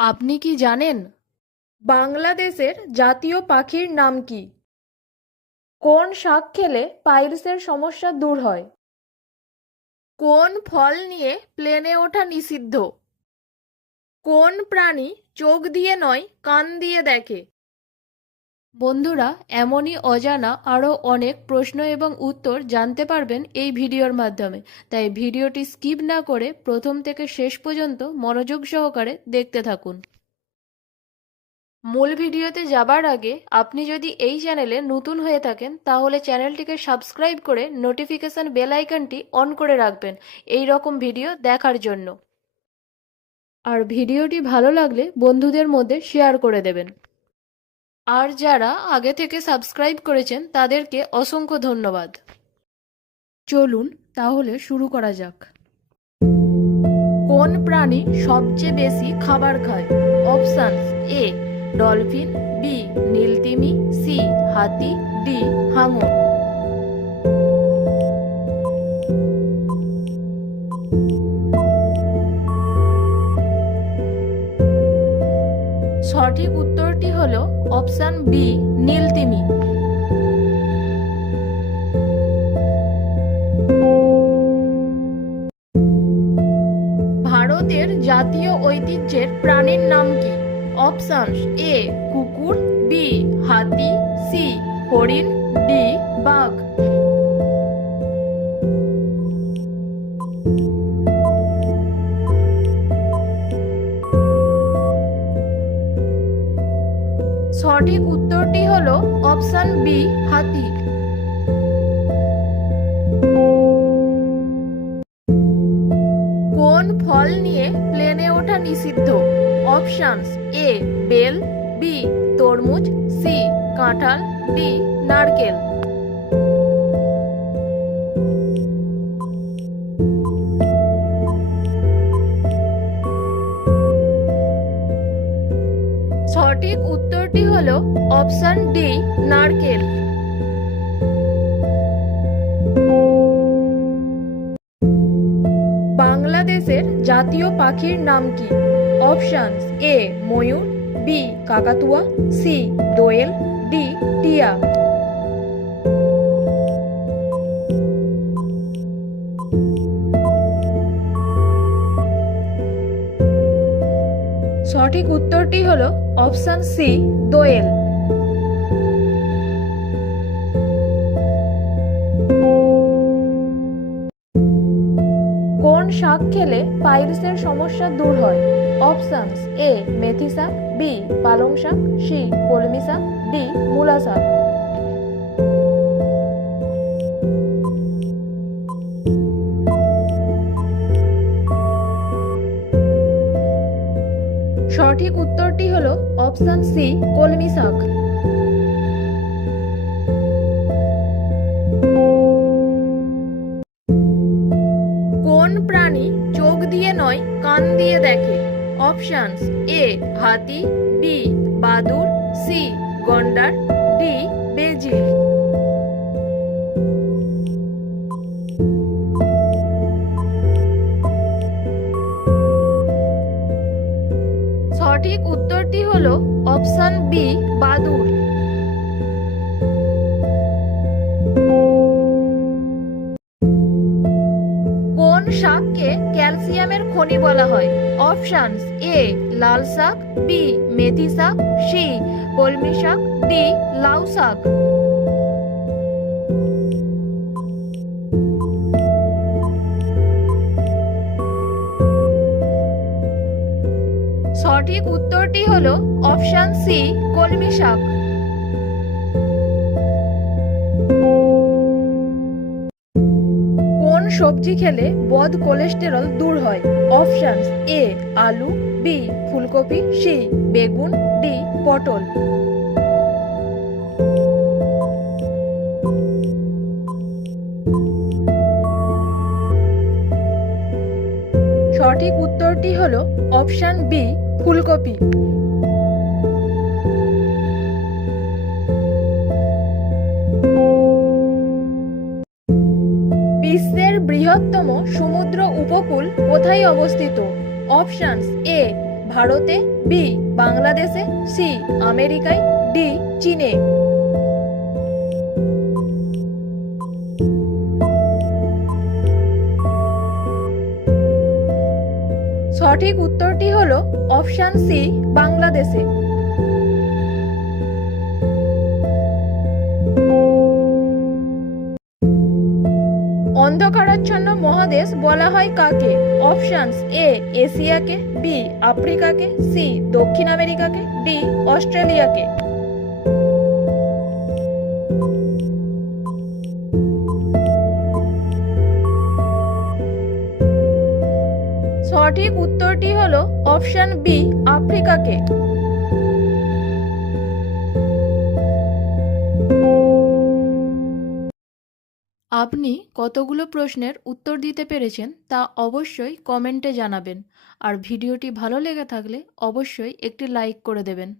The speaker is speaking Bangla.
আপনি কি জানেন বাংলাদেশের জাতীয় পাখির নাম কি? কোন শাক খেলে পাইলসের সমস্যা দূর হয়? কোন ফল নিয়ে প্লেনে ওঠা নিষিদ্ধ? কোন প্রাণী চোখ দিয়ে নয় কান দিয়ে দেখে? বন্ধুরা, এমনই অজানা আরও অনেক প্রশ্ন এবং উত্তর জানতে পারবেন এই ভিডিওর মাধ্যমে। তাই ভিডিওটি স্কিপ না করে প্রথম থেকে শেষ পর্যন্ত মনোযোগ সহকারে দেখতে থাকুন। মূল ভিডিওতে যাবার আগে আপনি যদি এই চ্যানেলে নতুন হয়ে থাকেন তাহলে চ্যানেলটিকে সাবস্ক্রাইব করে নোটিফিকেশন বেল আইকনটি অন করে রাখবেন এই রকম ভিডিও দেখার জন্য। আর ভিডিওটি ভালো লাগলে বন্ধুদের মধ্যে শেয়ার করে দেবেন। আর যারা আগে থেকে সাবস্ক্রাইব করেছেন তাদেরকে অসংখ্য ধন্যবাদ। চলুন তাহলে শুরু করা যাক। কোন প্রাণী সবচেয়ে বেশি খাবার খায়? অপশানস: এ ডলফিন, বি নীলতিমি, সি হাতি, ডি হাঙর। সঠিক উত্তরটি হলো অপশান বি নীলতিমি। ভারতের জাতীয় ঐতিহ্যের প্রাণীর নাম কি? অপশানস: এ কুকুর, বি হাতি, সি হরিণ, ডি বাঘ। সঠিক উত্তরটি হলো অপশান বি হাতি। কোন ফল নিয়ে প্লেনে ওঠা নিষিদ্ধ? অপশানস: এ বেল, বি তরমুজ, সি কাঁঠাল, ডি নারকেল। সঠিক উত্তরটি হলো অপশান ডি নারকেল। বাংলাদেশের জাতীয় পাখির নাম কি? অপশানস: এ ময়ূর, বি কাকাতুয়া, সি দোয়েল, ডি টিয়া। সঠিক উত্তরটি হলো অপশান সি দোয়েল। কোন শাক খেলে পাইলসের সমস্যা দূর হয়? অপশানস: এ মেথি শাক, বি পালং শাক, সি কলমি শাক, ডি মূলা শাক। সঠিক উত্তরটি হলো অপশান সি কলমি শাক। কোন প্রাণী চোখ দিয়ে নয় কান দিয়ে দেখে? অপশানস: এ হাতি, বি বাদুড়, সি গন্ডার, ডি বেজি। সঠিক উত্তরটি হলো অপশান বি বাদুড়। কোন শাককে ক্যালসিয়ামের খনি বলা হয়? অপশানস: এ লাল শাক, বি মেথি শাক, সি কলমি শাক, ডি লাউ শাক। সঠিক উত্তরটি হলো অপশান সি কলমি শাক। কোন সবজি খেলে বদ কোলেস্টেরল দূর হয়? অপশানস: এ আলু, বি ফুলকপি, সি বেগুন, ডি পটল। সঠিক উত্তরটি হলো অপশান বি ফুলকপি। বিশ্বের বৃহত্তম সমুদ্র উপকূল কোথায় অবস্থিত? অপশানস: এ ভারতে, বি বাংলাদেশে, সি আমেরিকায়, ডি চীনে। সঠিক উত্তরটি হলো অপশন সি বাংলাদেশে। অন্ধকারাচ্ছন্ন মহাদেশ বলা হয় কাকে? অপশনস এ এশিয়াকে, বি আফ্রিকাকে, সি দক্ষিণ আমেরিকাকে, ডি অস্ট্রেলিয়াকে। সঠিক উত্তরটি হলো অপশন বি আফ্রিকাকে। আপনি কতগুলো প্রশ্নের উত্তর দিতে পেরেছেন তা অবশ্যই কমেন্টে জানাবেন। আর ভিডিওটি ভালো লেগে থাকলে অবশ্যই একটি লাইক করে দেবেন।